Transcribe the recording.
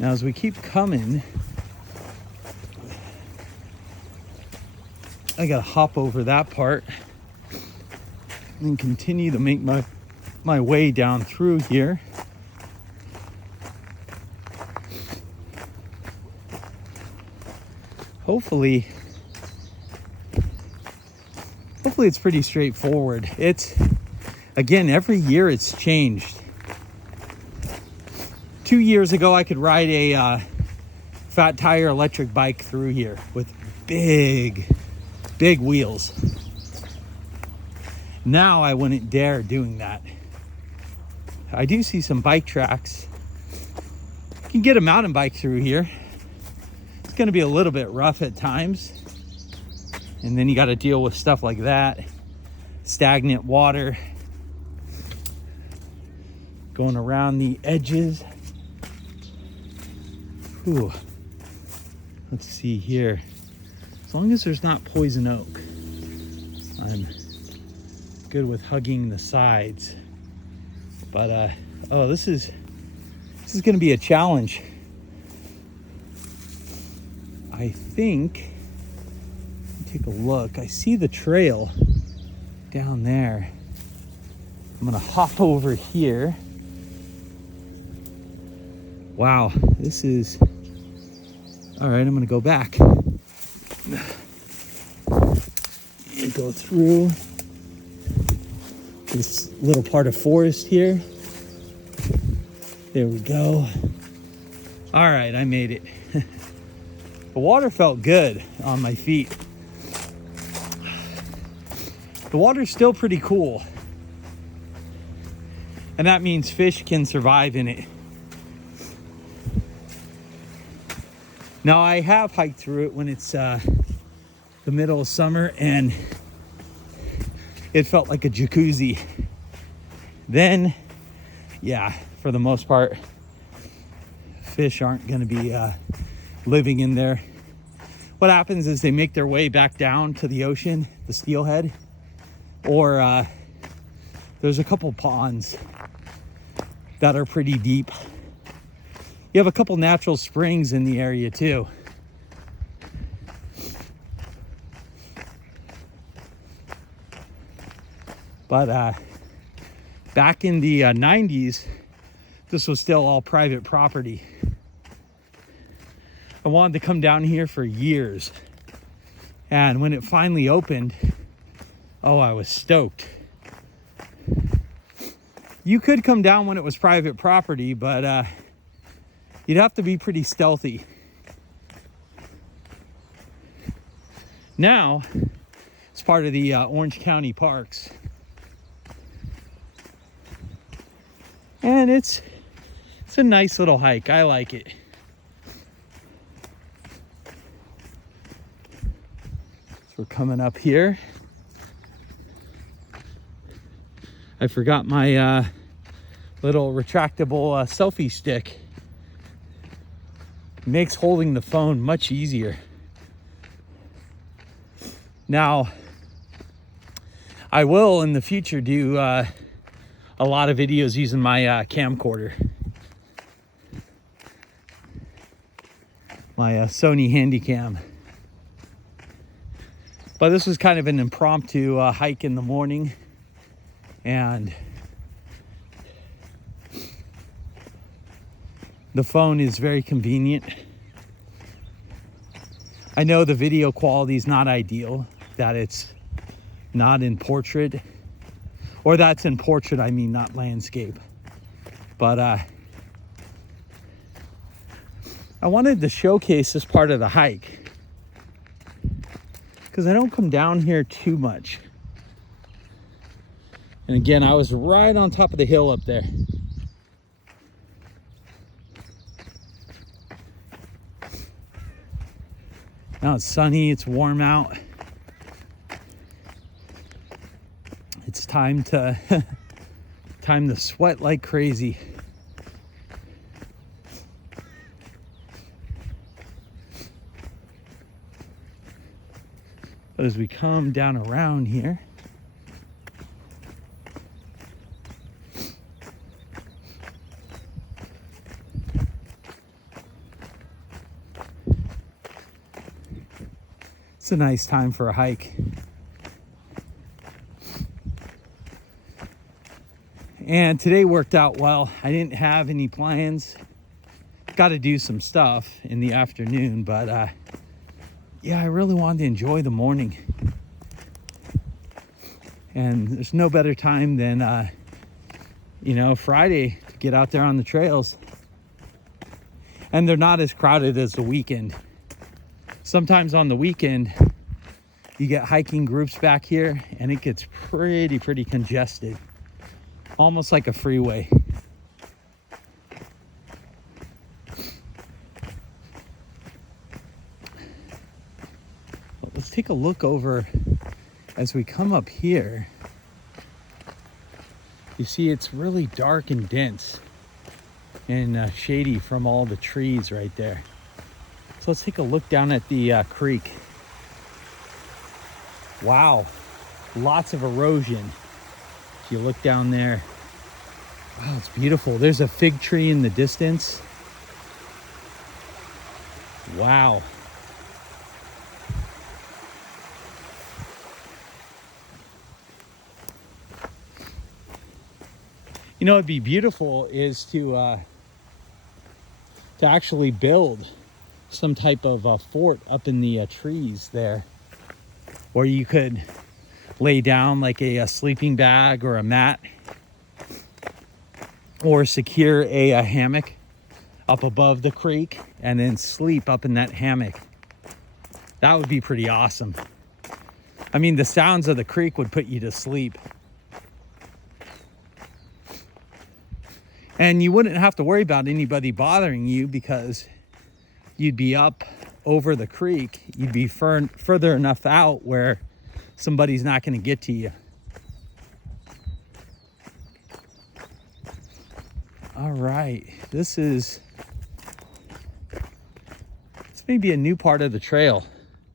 Now, as we keep coming, I gotta hop over that part and continue to make my way down through here. Hopefully it's pretty straightforward. It's, again, every year it's changed. 2 years ago, I could ride a fat tire electric bike through here with big wheels. Now I wouldn't dare doing that. I do see some bike tracks. You can get a mountain bike through here. It's going to be a little bit rough at times. And then you got to deal with stuff like that. Stagnant water. Going around the edges. Whew. Let's see here. As long as there's not poison oak, I'm good with hugging the sides. But oh, this is going to be a challenge. I think, take a look. I see the trail down there. I'm gonna hop over here. Wow, this is, all right, I'm gonna go back. And go through this little part of forest here. There we go. All right, I made it. The water felt good on my feet. The water's still pretty cool. And that means fish can survive in it. Now, I have hiked through it when it's the middle of summer and it felt like a jacuzzi. Then, yeah, for the most part, fish aren't going to be living in there. What happens is they make their way back down to the ocean, the steelhead, or there's a couple ponds that are pretty deep. You have a couple natural springs in the area too. But back in the 90s, this was still all private property. I wanted to come down here for years. And when it finally opened, oh, I was stoked. You could come down when it was private property, but you'd have to be pretty stealthy. Now, it's part of the Orange County Parks. And it's a nice little hike. I like it. So we're coming up here. I forgot my little retractable selfie stick. It makes holding the phone much easier. Now, I will in the future do a lot of videos using my camcorder. My Sony Handycam. But this was kind of an impromptu hike in the morning. And the phone is very convenient. I know the video quality is not ideal, that it's not in portrait. Or that's in portrait, I mean, not landscape. But I wanted to showcase this part of the hike because I don't come down here too much. And again, I was right on top of the hill up there. Now it's sunny, it's warm out. It's time to sweat like crazy. But as we come down around here, It's a nice time for a hike. And today worked out well. I didn't have any plans. Got to do some stuff in the afternoon, but yeah, I really wanted to enjoy the morning. And there's no better time than, Friday to get out there on the trails. And they're not as crowded as the weekend. Sometimes on the weekend, you get hiking groups back here and it gets pretty congested. Almost like a freeway. But let's take a look over as we come up here. You see it's really dark and dense and shady from all the trees right there. So let's take a look down at the creek. Wow, lots of erosion. If you look down there, wow, it's beautiful. There's a fig tree in the distance. Wow. You know, it'd be beautiful is to actually build some type of fort up in the trees there, where you could lay down like a sleeping bag or a mat, or secure a hammock up above the creek and then sleep up in that hammock. That would be pretty awesome. I mean, the sounds of the creek would put you to sleep. And you wouldn't have to worry about anybody bothering you because you'd be up over the creek. You'd be further enough out where somebody's not going to get to you. All right, this may be a new part of the trail.